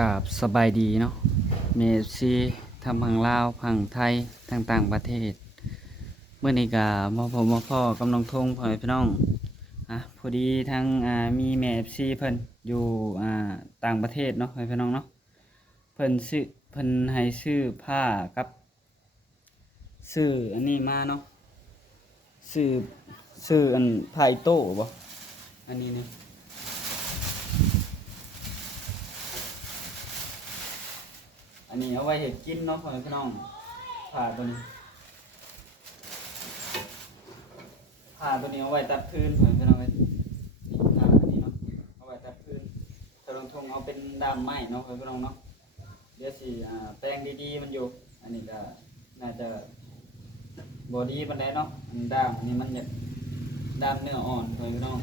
กับสบายดีเนาะเมซีทำพังลาวพังไทยต่างประเทศเมื่อนี้ก็มาพบมาพ่อกำลังทงพ่อแม่พี่น้องพอดีทั้งมีแม่ซีเพิ่นอยู่ต่างประเทศเนาะพ่อแม่พี่น้องเนาะเพิ่นซื้อเพิ่นให้ซื้อผ้ากับซื้ออันนี้มาเนาะซื้ออันไผ่โต้บ่อันนี้นี่ อันนี้เอาไว้เห็ดกินเนาะพ่อแม่พี่น้องผ่าตัวนี้เอาไว้ตัดพื้นพ่อแม่พี่น้องเลยผ่าอันนี้เนาะเอาไว้ตัดพื้นตะลงทงเอาเป็นด้ามไม้เนาะพ่อแม่พี่น้องเนาะเดี๋ยวสิแปลงดีๆมันอยู่อันนี้ก็น่าจะบอดี้ปานใดเนาะอันด้ามนี่มันอยากด้ามเนื้ออ่อนพ่อแม่พี่น้อง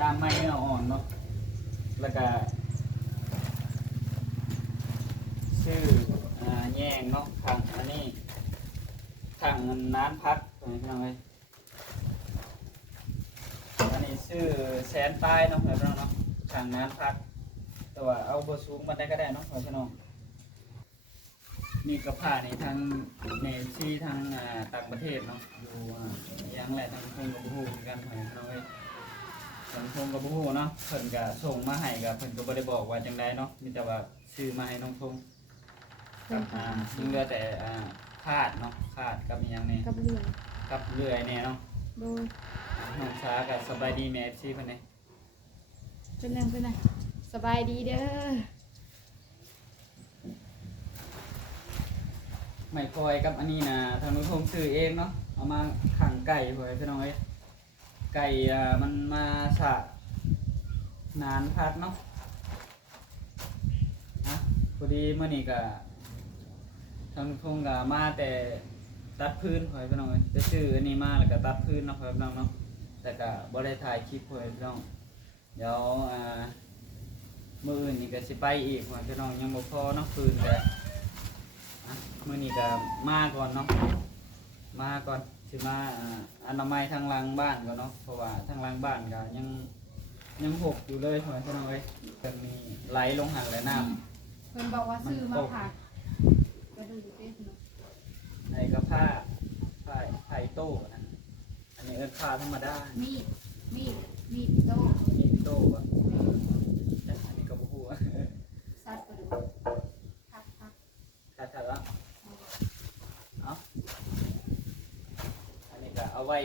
ด้ามไม้เนื้ออ่อนเนาะแล้วก็ชื่อแยงเนาะถังอันนี้ถังน้ำพักตรงนี้พี่น้องเลยอันนี้ชื่อแสนปลายเนาะพี่น้องเนาะถังน้ำพักแต่ว่าเอาบสูงมันได้ก็ได้เนาะพี่น้องมีกระเพาะในทางเนชี่ทางต่างประเทศเนาะอยู่ยังแหละทางพงกับบูฮูกันพี่น้องเลยทางพงกับบูฮูเนาะเพิ่นก็ส่งมาให้กับเพิ่นก็บ่ได้บอกว่าจังไดเนาะมีแต่ว่าซื้อมาให้น้องพงซึ่งเหลือแต่คาดเนาะคาดกับอย่างนี้กับเลื่อยเนี่ยเนาะโดยน้องช้ากับสบายดีแม่ซีเพิ่นนี่เป็นยังสบายดีเด้อไม่คอยกับอันนี้นะทางนู้นผมซื้อเองเนาะเอามาขังไก่ไว้พี่น้องเอ้ยไก่มันมาสะนานพักเนาะพอดีเมื่อนี้ก็ทางทงก็มาแต่ตัดพื้นพี่น้องเอ้ยจะซื้ออันนี้มาแล้วก็ตัดพื้นเนาะพี่น้องเนาะแต่ก็บ่ได้ถ่ายคลิปพี่น้องเดี๋ยวมื้ออื่นนี่ก็สิไปอีกพี่น้องยังบ่พอเนาะพื้นแต่มื้อนี้ก็มาก่อนเนาะมาก่อนสิมาอนามัยทางหลังบ้านก่อนเนาะเพราะว่าทางหลังบ้านก็ยังหกอยู่เลยพี่น้องเอ้ยก็มีไหลลงหันและน้ำเพิ่นบอกว่าซื้อมาผักก็ดูเด้อในกระผ้าไผ่โต้นะอันนี้ผ้าธรรมดามีดโต้อ่ะอันนี้ก็บุหัวซัดกระดูกผักถัดแล้วเอาอันนี้ก็เอาไว้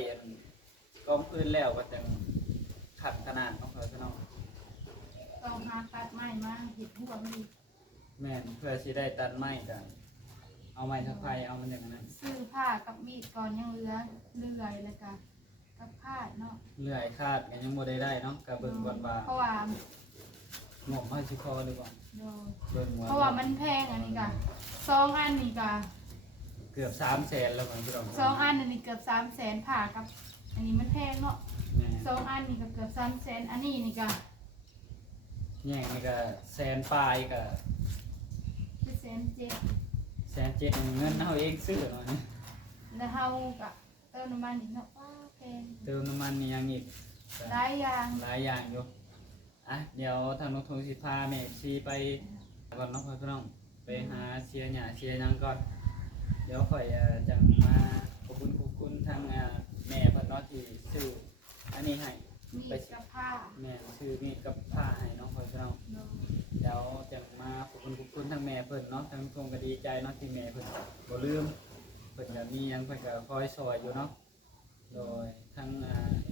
กองพื้นแล้วก็จะขัดขนาดของเขาซะเนาะต้องหาตัดไม้มาเห็ดหัวมันดีแม่นเพื่อสิได้ตัดไม้กันเอาไม้ทักไผ่เอามันอย่างนั้นซื้อผ้ากับมีดก่อนยังเหลือเลื่อยแล้วก็กับผ้าเนาะเลื่อยคาดกันยังบ่ได้เนาะกับเบิ่งก่อนว่าเพราะว่าหมกให้สิคอหรือเปล่าเพราะว่ามันแพงอันนี้ก็2อันนี่ก็เกือบ300,000แล้วพี่น้อง2อันอันนี้เกือบ300,000ผ้ากับอันนี้มันแพงเนาะ2อันนี่ก็เกือบ300,000อันนี้นี่ก็แย่งนี่ก็แสนปลายก็1,700,000เงินเอาเองซื้อเนาะแล้วเฮาก็เติมน้ำมันอีกเนาะแพงเติมน้ำมันนี่ยังอีกหลายอย่างอยู่เดี๋ยวทางน้องทงสิพาแม่ชีไปก่อนเนาะพี่น้องไปหาเสียหญ้าเสียหยังก่อนเดี๋ยวค่อยจังมาขอบคุณทางแม่เพิ่นเนาะที่ซื้ออันนี้ให้มีกับผ้าแม่ซื้อมีกับผ้าให้น้องพี่น้องเดี๋ยวจังมาขอบคุณทางแม่เพิ่นเนาะทางทงก็ดีใจเนาะที่แม่เพิ่นบ่ลืมเพิ่นก็มีหยังเพิ่นก็คอยซอยอยู่เนาะโดยทั้ง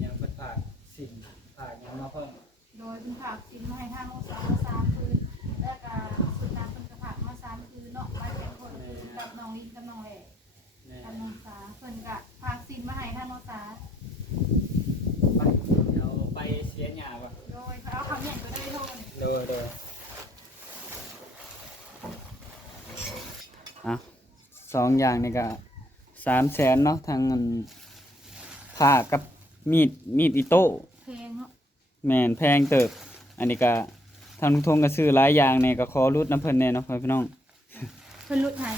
ยังเพิ่นฝากสิ่งฝากหยังมาเพิ่มโดยเป็นผักสิ่งมาให้ทางโอซา3คืนแล้วก็สุดท้ายเพิ่นก็ผักมา3คืนเนาะไปเป็นคนกับน้องลิงกับน้องแหล่กับน้องสาเพิ่นก็ผักสิ่งมาให้ทางโอซาเดี๋ยวไปเสียหญ้าบ่โดยเขาเอาคำใหญ่ไปได้โทษโดย2อย่างนี่ก็300,000เนาะทางผ้ากับมีดอิโต้แพงเนาะแม่นแพงเติบอันนี้ก็ทางลุงทงก็ซื้อหลายอย่างเนี่ยก็ขอรุดน้ำเพิ่นแน่เนาะพี่น้องเพิ่นรุดให้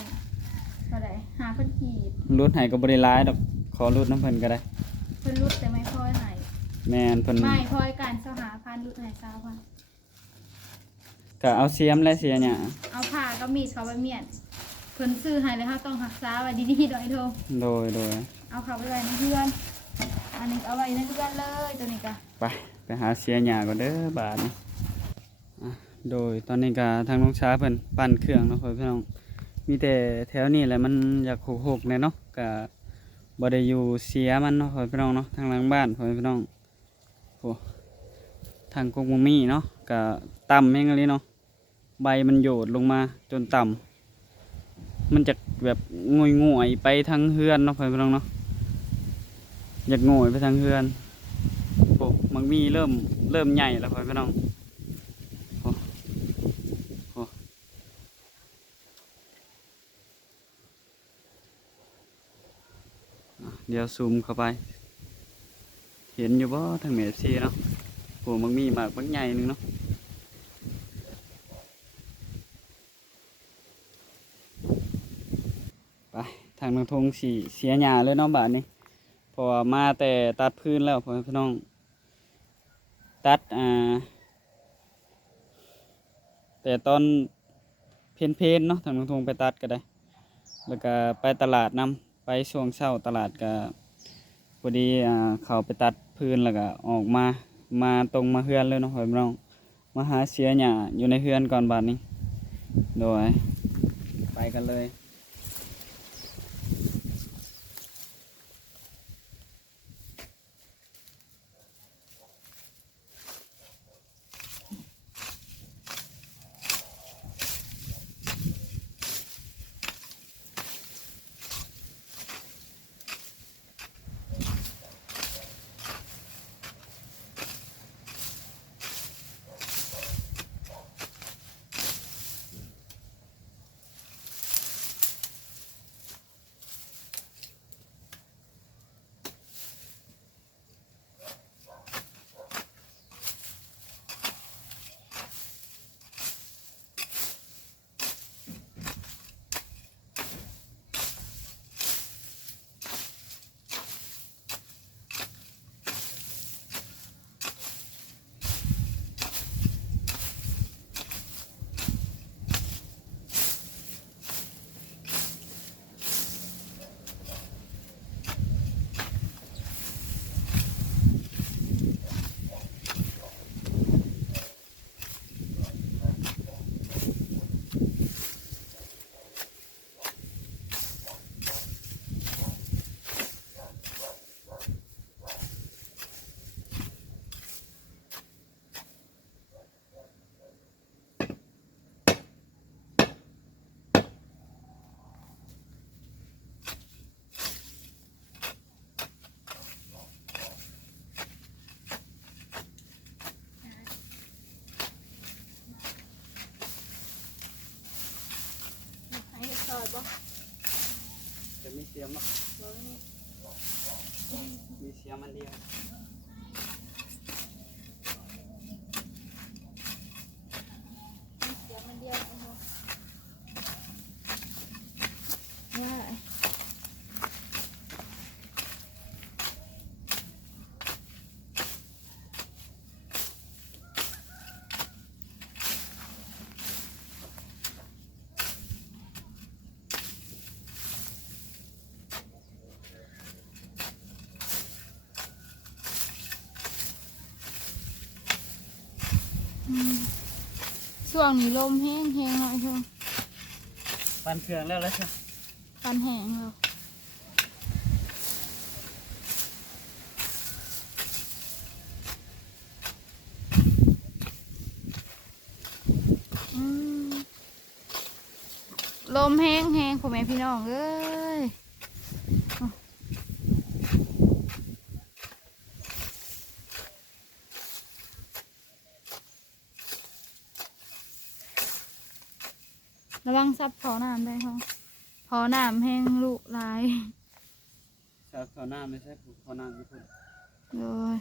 เท่าใด5,000กีบรุดให้ก็บ่ได้หลายดอกขอรุดน้ำเพิ่นก็ได้เพิ่นรุดแต่ไม่พอให้แม่นเพิ่นไม่พอการ25,000รุดให้20,000 ก็เอาเสียมและเสียหญ้า เอาผ้ากับมีดเขาไปเมียนเพิ่นซื้อให้เลยค่ะต้องรักษาไว้ดีๆหน่อยโท โดย เอาเขาไปไว้ในเพื่อน อันนี้เอาไว้ในเพื่อนเลยตัวนี้ก็ ไปหาเสียหญ้าก่อนเด้อบาดนี้อ่ะโดยตอนนี้ก็ทางน้องช้าเพิ่นปั่นเครื่องเนาะพ่อพี่น้องมีแต่แถวนี้แหละมันอยากหกๆแน่เนาะก็บ่ได้อยู่เสียมันเนาะพ่อพี่น้องเนาะทางหลังบ้านพ่อพี่น้องโอ้ทางกงมีเนาะก็ต่ำแม่งเลยเนาะใบมันโยดลงมาจนต่ำมันจะแบบงวยๆไปทางเฮือนเนาะพ่อพี่น้องเนาะอยากงวยไปทางเฮือนโอ้มันมีเริ่มใหญ่แล้วพ่อพี่น้องโอ้โอ้เดี๋ยวซูมเข้าไปเห็นอยู่บ่ทางเมสซีเนาะโอ้มันมีหมากบักใหญ่หนึงเนาะไปทางน้องทงสีเสียหญ้าเลยเนาะบาดนี้เพราะว่ามาแต่ตัดพื้นแล้วพ่อพี่น้องตัดแต่ตอนเพนเนาะทางน้องทงไปตัดก็ได้แล้วก็ไปตลาดนำไปช่วงเช้าตลาดก็พอดีเขาไปตัดพื้นแล้วก็ออกมาตรงมาเฮือนเลยเนาะพ่อพี่น้องมาหาเสียหญ้าอยู่ในเฮือนก่อนบาดนี้โดยไปกันเลยให้ซอยบ่ จะมีเสียมเนาะมีเสียมอันเดียว เสียมันเดียวโอ้โหง่ายช่วงนี้ลมแห้งหน่อยเถอะ ปั่นเครื่องแล้วใช่ ปันแห้งแล้วลมแห้งพ่อแม่พี่น้องเอ้ยระวังซับพอน้ำได้ค่ะพอน้ำแห้งลูกลาย ครับขอน้ำไม่ใช่ขอน้ำไม่พูด เลย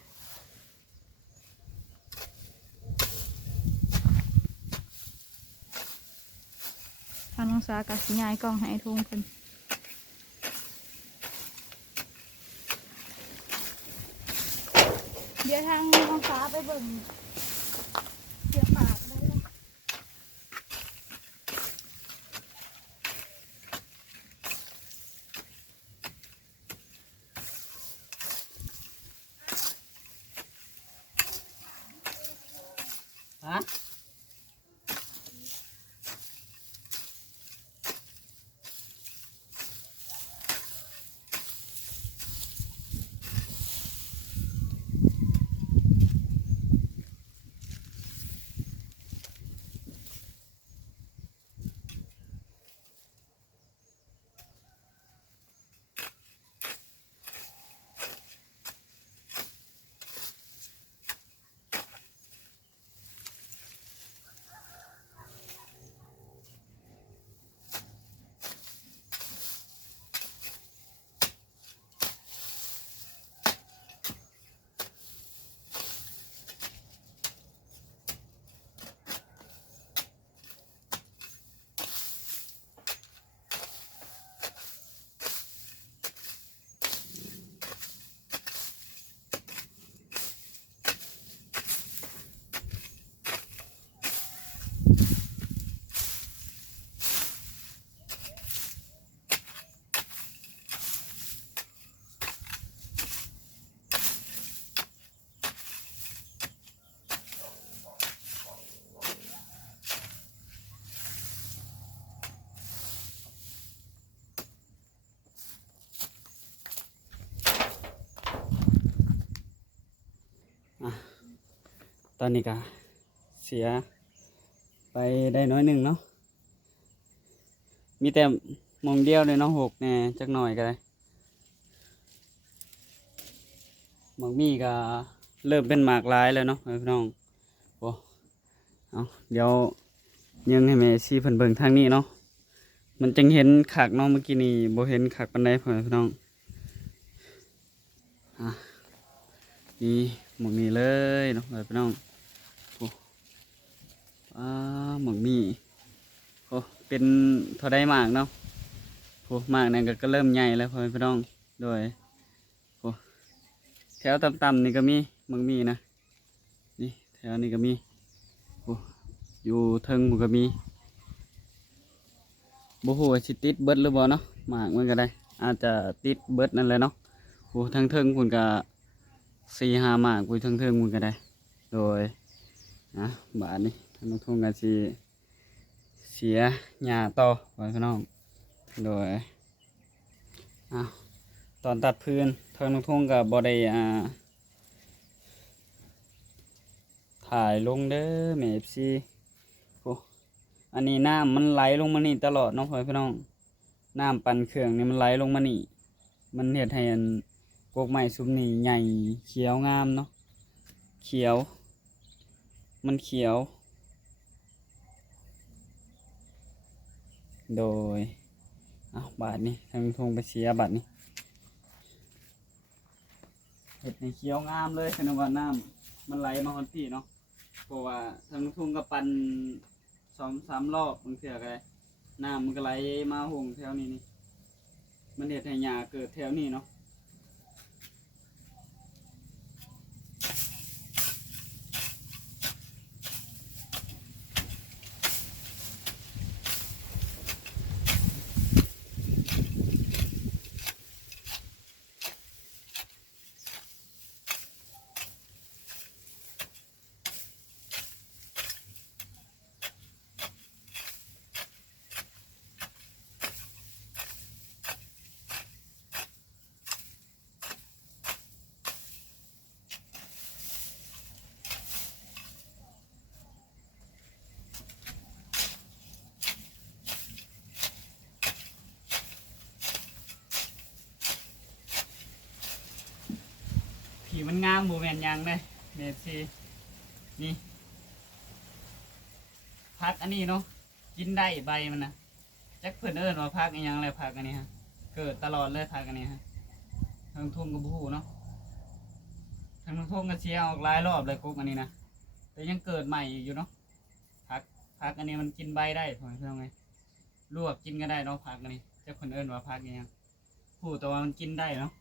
ทางน้องสากับสิยายกล้องให้ทุ่งขึ้นเดี๋ยวทางน้องสาไปเบิ่งเสียปากได้เลย ตอนนี้ก็เสียไปได้น้อยหนึ่งเนาะมีแต่มองเดียวเลยเนาะหกแน่จักหน่อยก็ได้หมากมีก็เริ่มเป็นหมากลายแล้วเนาะพี่น้องโอ้เอาเดี๋ยวยังให้แม่ชี้เพิ่นเบิ่งทางนี้เนาะมันจังเห็นขักเนาะเมื่อกี้นี่บ่เห็นขักปานใดพ่อแม่พี่น้องอ่ะนี่หมากมีเลยเนาะพี่น้องโอ้หมากมีโอ้เป็นเท่าใดหมากเนาะโอ้หมากนั่นก็เริ่มใหญ่แล้วพ่อแม่พี่น้องโดยโอ้แถวต่ำๆนี่ก็มีหมากมีนะนี่แถวนี้ก็มีโอ้อยู่เทิงมันก็มีบ่ฮู้ว่าสิติดเบิดหรือบ่เนาะหมากมันก็ได้อาจจะติดเบิดนั่นแหละเนาะโอ้ทางเทิงคุณก็4-5หมากคุยทางเทิงคุณก็ได้โดยนะบาทนี้ทางน้องทุ่งก็สิเสียหญ้าต่อไว้พี่น้องโดยตอนตัดพื้นทางน้องทุ่งก็บ่ได้ถ่ายลงเด้อแม่ FC โอ้อันนี้น้ำมันไหลลงมานี่ตลอดเนาะพี่น้องน้ำปั่นเครื่องนี่มันไหลลงมานี่มันเฮ็ดให้อันกกไม้ซุ้มนี่ใหญ่เขียวงามเนาะเขียวมันเขียวโดยบาทนี้ทางทงไปเสียบาทนี้เห็ดในเขียวงามเลยขนาดว่าน้ำมันไหลมาคนที่เนาะเพราะว่าทางทุ่งก็ปั่น2-3 รอบบางเทื่อก็ได้น้ำมันก็ไหลมาหงแถวนี้นี่มันเห็ดให้หญ้าเกิดแถวนี้เนาะผีมันงามบูแมนยังเลยเมซีนี่พักอันนี้เนาะกินได้ใบมันนะแจ็คเพื่อนเอิญว่าพักอันยังอะไรพักอันนี้ฮะเกิดตลอดเลยพักอันนี้ฮะทางทุ่งกับบูเนาะทางทุ่งก็เชียร์ออกหลายรอบเลยกุ๊กอันนี้นะแต่ยังเกิดใหม่อยู่เนาะพักอันนี้มันกินใบได้ผมเพื่อไงลวกกินก็ได้เนาะพักอันนี้แจ็คเพื่อนเอิญว่าพักอันยังพูดแต่ว่ามันกินได้เนาะ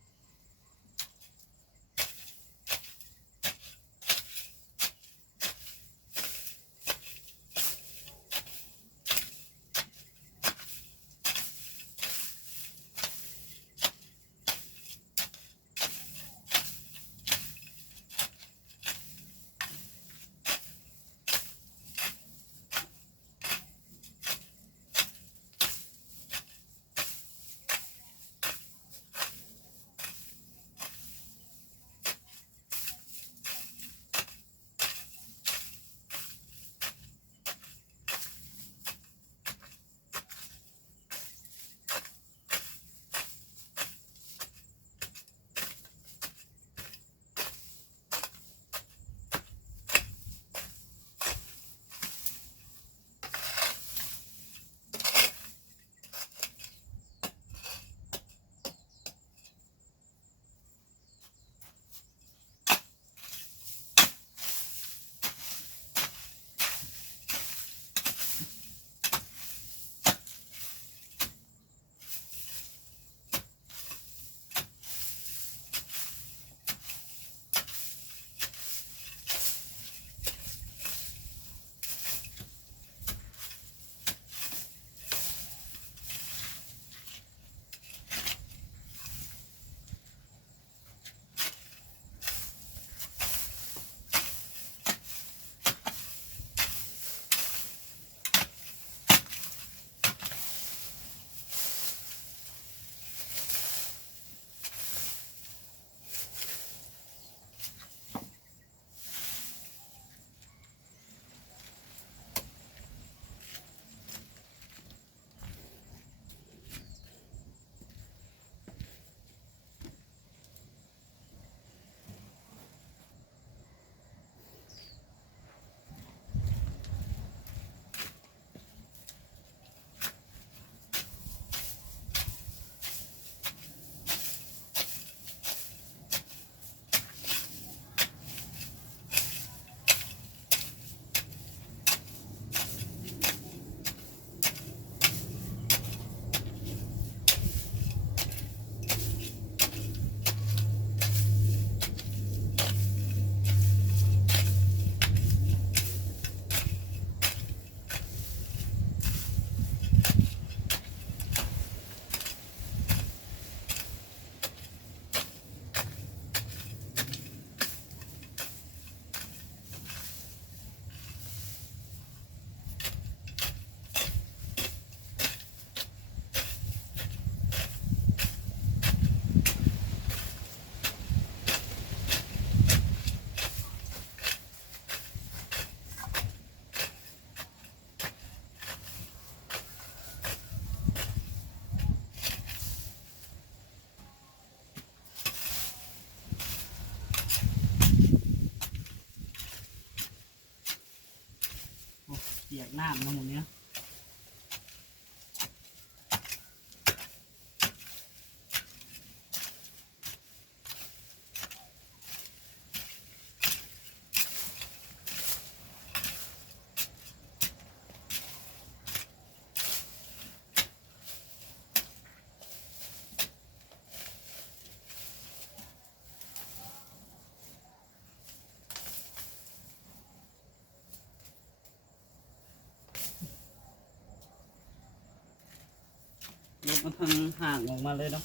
ยกน้ำน้ำหมูเนี้ยลบมาทางห่างออกมาเลยเนาะ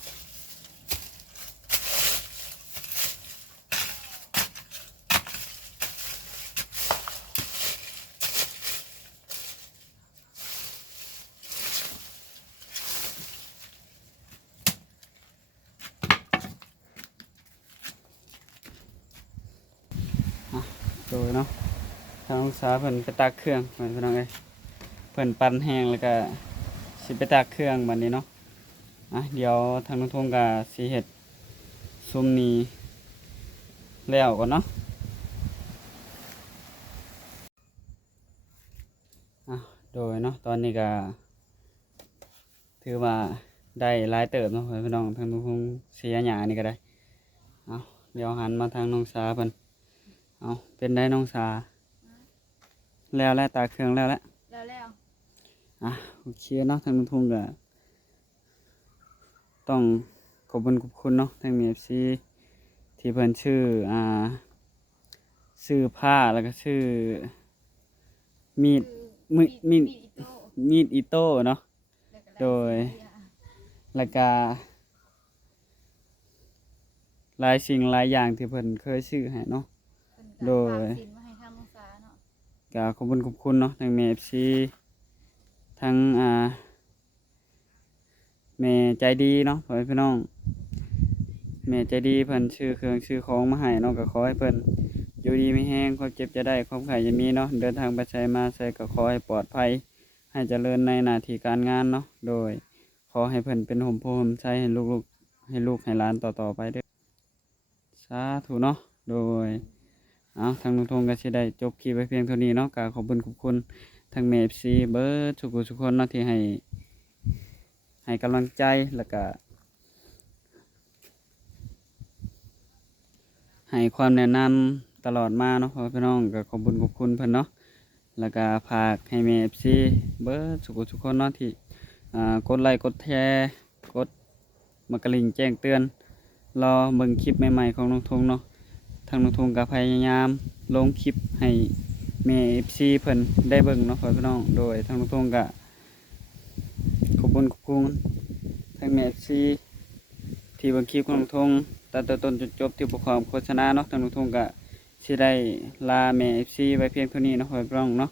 โดยเนาะทางลูกสาวเพิ่นไปตักเครื่องเหมือนพี่น้องเอ้ยเพิ่นปั่นแห้งแล้วก็สิไปตักเครื่องบัดนี้เนาะเดี๋ยวทางน้องทงก็สิเฮ็ดซุมนี้แล้วก่อนเนาะโดยเนาะตอนนี้ก็ถือว่าได้หลายเติบเนาะพี่น้องทางน้องทงเสียหญ้านี่ก็ได้เดี๋ยวหันมาทางน้องสาเพิ่นเป็นได้น้องสาแล้วตากเครื่องแล้วโอเคเนาะทางน้องทงก็ต้องขอบคุณเนาะทางมี FC ที่เพิ่นชื่อผ้าแล้วก็ชื่อมีดอิโต้เนาะโดยแล้วก็หลายสิ่งหลายอย่างที่เพิ่นเคยซื้อให้เนาะโดยก็ขอบคุณเนาะทางมี FC ทั้งแม่ใจดีเนาะพ่อแม่พี่น้องแม่ใจดีเพิ่นชื่อเครื่องชื่อของมาให้เนาะก็ขอให้เพิ่นอยู่ดีไม่แห้งความเจ็บจะได้ความไข้จะมีเนาะเดินทางไปใช้มาใช้ก็ขอให้ปลอดภัยให้เจริญในหน้าที่การงานเนาะโดยขอให้เพิ่นเป็นห่มโพห่มใช้ให้ลูกให้หลานต่อไปเด้อสาธุเนาะโดยทางลุงทงก็สิได้จบคลิปไว้เพียงเท่านี้เนาะก็ขอบคุณทางแม่ FC เบิดทุกคนเนาะที่ให้กำลังใจแล้วก็ให้ความแนะนำตลอดมาเนาะพ่อพี่น้องก็ขอบคุณเพิ่นเนาะแล้วก็ฝากให้แม่ FC เบิดทุกคนเนาะที่กดไลค์กดแชร์กดมากระลิ่งแจ้งเตือนรอเบิ่งคลิปใหม่ๆของน้องทงเนาะทางน้องทงก็พยายามลงคลิปให้แม่ FC เพิ่นได้เบิ่งเนาะพ่อพี่น้องโดยทางน้องทงก็ขอบคุณทางแม่ FC ที่เบิ่งคลิปของน้องทงตั้งแต่ต้นจนจบที่ประกอบโฆษณาเนาะทางน้องทงก็สิได้ลาแม่ FC ไว้เพียงเท่านี้เนาะพ่อพี่น้องเนาะ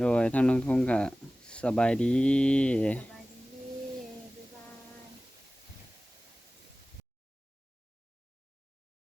โดยทางน้องทงก็สบายดี